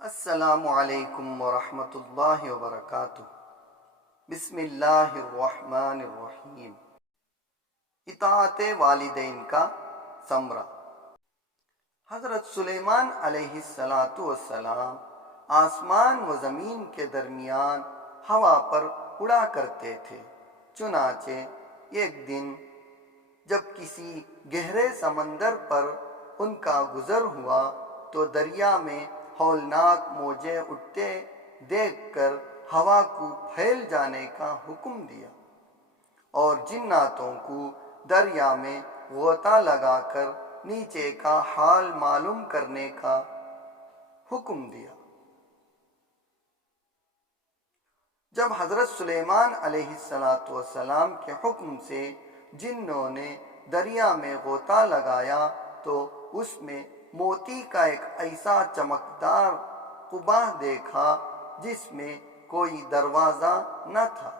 السلام علیکم ورحمۃ اللہ وبرکاتہ۔ بسم اللہ الرحمن الرحیم۔ اطاعت والدین کا ثمرہ۔ حضرت سلیمان علیہ السلام آسمان و زمین کے درمیان ہوا پر اڑا کرتے تھے۔ چنانچہ ایک دن جب کسی گہرے سمندر پر ان کا گزر ہوا تو دریا میں ہولناک موجیں اٹھتے دیکھ کر ہوا کو پھیل جانے کا حکم دیا اور جناتوں کو دریا میں غوطہ لگا کر نیچے کا حال معلوم کرنے کا حکم دیا۔ جب حضرت سلیمان علیہ السلام کے حکم سے جنوں نے دریا میں غوطہ لگایا تو اس میں موتی کا ایک ایسا چمکدار قبہ دیکھا جس میں کوئی دروازہ نہ تھا۔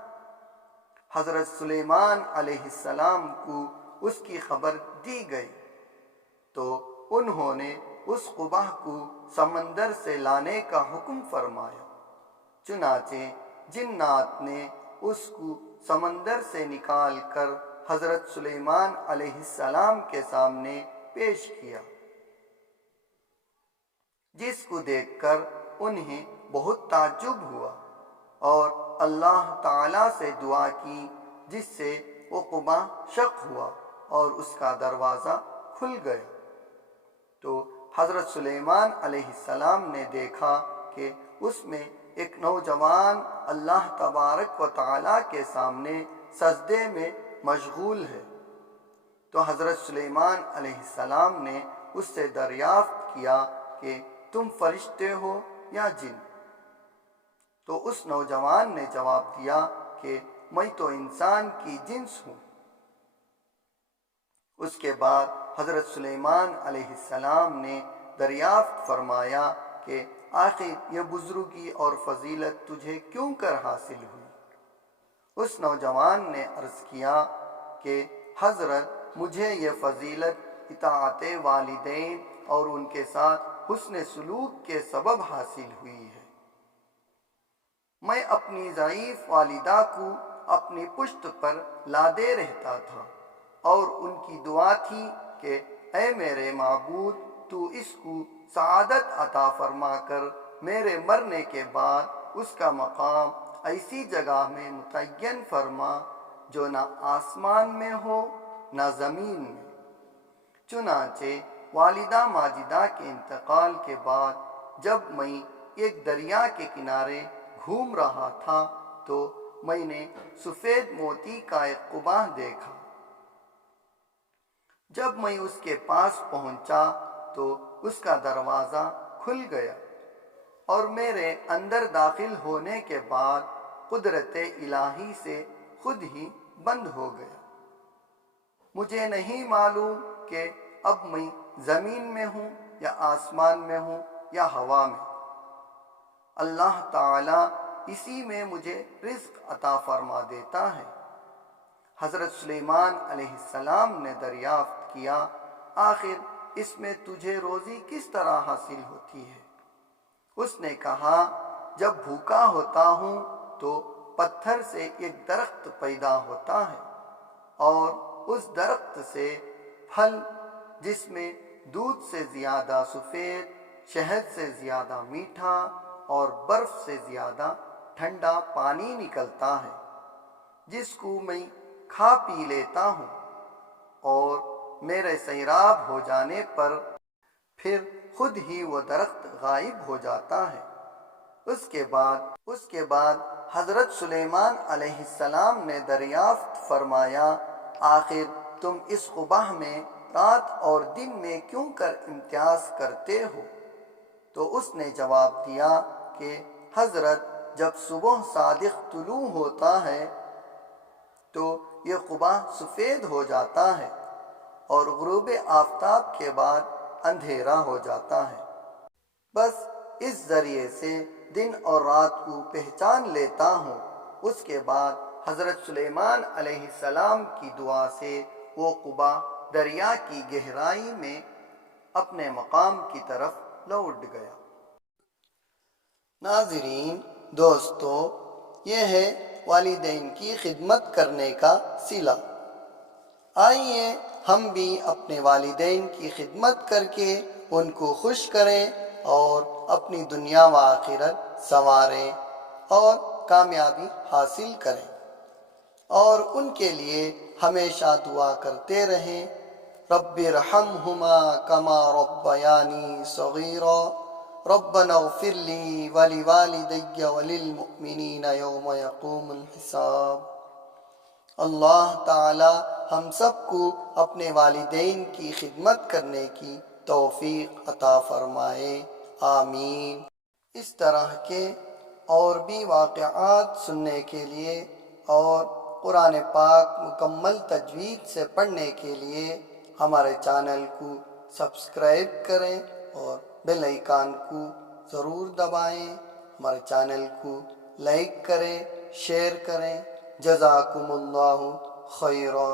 حضرت سلیمان علیہ السلام کو اس کی خبر دی گئی تو انہوں نے اس قبہ کو سمندر سے لانے کا حکم فرمایا۔ چنانچہ جنات نے اس کو سمندر سے نکال کر حضرت سلیمان علیہ السلام کے سامنے پیش کیا، جس کو دیکھ کر انہیں بہت تعجب ہوا اور اللہ تعالیٰ سے دعا کی، جس سے وہ قبہ شق ہوا اور اس کا دروازہ کھل گیا۔ تو حضرت سلیمان علیہ السلام نے دیکھا کہ اس میں ایک نوجوان اللہ تبارک و تعالیٰ کے سامنے سجدے میں مشغول ہے۔ تو حضرت سلیمان علیہ السلام نے اس سے دریافت کیا کہ تم فرشتے ہو یا جن؟ تو اس نوجوان نے جواب دیا کہ میں تو انسان کی جنس ہوں۔ اس کے بعد حضرت سلیمان علیہ السلام نے دریافت فرمایا کہ آخر یہ بزرگی اور فضیلت تجھے کیوں کر حاصل ہوئی؟ اس نوجوان نے عرض کیا کہ حضرت مجھے یہ فضیلت اطاعت والدین اور ان کے ساتھ حسن سلوک کے سبب حاصل ہوئی ہے۔ میں اپنی ضعیف والدہ کو اپنی پشت پر لادے رہتا تھا اور ان کی دعا تھی کہ اے میرے معبود، تو اس کو سعادت عطا فرما کر میرے مرنے کے بعد اس کا مقام ایسی جگہ میں متعین فرما جو نہ آسمان میں ہو نہ زمین میں۔ چنانچہ والدہ ماجدہ کے انتقال کے بعد جب میں ایک دریا کے کنارے گھوم رہا تھا تو میں نے سفید موتی کا ایک قبہ دیکھا۔ جب میں اس کے پاس پہنچا تو اس کا دروازہ کھل گیا اور میرے اندر داخل ہونے کے بعد قدرت الہی سے خود ہی بند ہو گیا۔ مجھے نہیں معلوم کہ اب میں زمین میں ہوں یا آسمان میں ہوں یا ہوا میں۔ اللہ تعالیٰ اسی میں مجھے رزق عطا فرما دیتا ہے۔ حضرت سلیمان علیہ السلام نے دریافت کیا، آخر اس میں تجھے روزی کس طرح حاصل ہوتی ہے؟ اس نے کہا، جب بھوکا ہوتا ہوں تو پتھر سے ایک درخت پیدا ہوتا ہے اور اس درخت سے پھل جس میں دودھ سے زیادہ سفید، شہد سے زیادہ میٹھا اور برف سے زیادہ ٹھنڈا پانی نکلتا ہے، جس کو میں کھا پی لیتا ہوں اور میرے سیراب ہو جانے پر پھر خود ہی وہ درخت غائب ہو جاتا ہے۔ اس کے بعد حضرت سلیمان علیہ السلام نے دریافت فرمایا، آخر تم اس قبہ میں رات اور دن میں کیوں کر امتیاز کرتے ہو؟ تو اس نے جواب دیا کہ حضرت جب صبح صادق طلوع ہوتا ہے تو یہ قبہ سفید ہو جاتا ہے اور غروب آفتاب کے بعد اندھیرا ہو جاتا ہے۔ بس اس ذریعے سے دن اور رات کو پہچان لیتا ہوں۔ اس کے بعد حضرت سلیمان علیہ السلام کی دعا سے وہ قبہ دریا کی گہرائی میں اپنے مقام کی طرف لوٹ گیا۔ ناظرین، دوستو، یہ ہے والدین کی خدمت کرنے کا صلہ۔ آئیے ہم بھی اپنے والدین کی خدمت کر کے ان کو خوش کریں اور اپنی دنیا و آخرت سنواریں اور کامیابی حاصل کریں، اور ان کے لیے ہمیشہ دعا کرتے رہیں، رب ارحمہما کما ربیانی صغیرا، ربنا اغفر لی ولوالدی وللمؤمنین یوم یقوم الحساب۔ اللہ تعالی ہم سب کو اپنے والدین کی خدمت کرنے کی توفیق عطا فرمائے، آمین۔ اس طرح کے اور بھی واقعات سننے کے لیے اور قرآن پاک مکمل تجوید سے پڑھنے کے لیے ہمارے چینل کو سبسکرائب کریں اور بیل آئیکن کو ضرور دبائیں، ہمارے چینل کو لائک کریں، شیئر کریں۔ جزاکم اللہ خیرا۔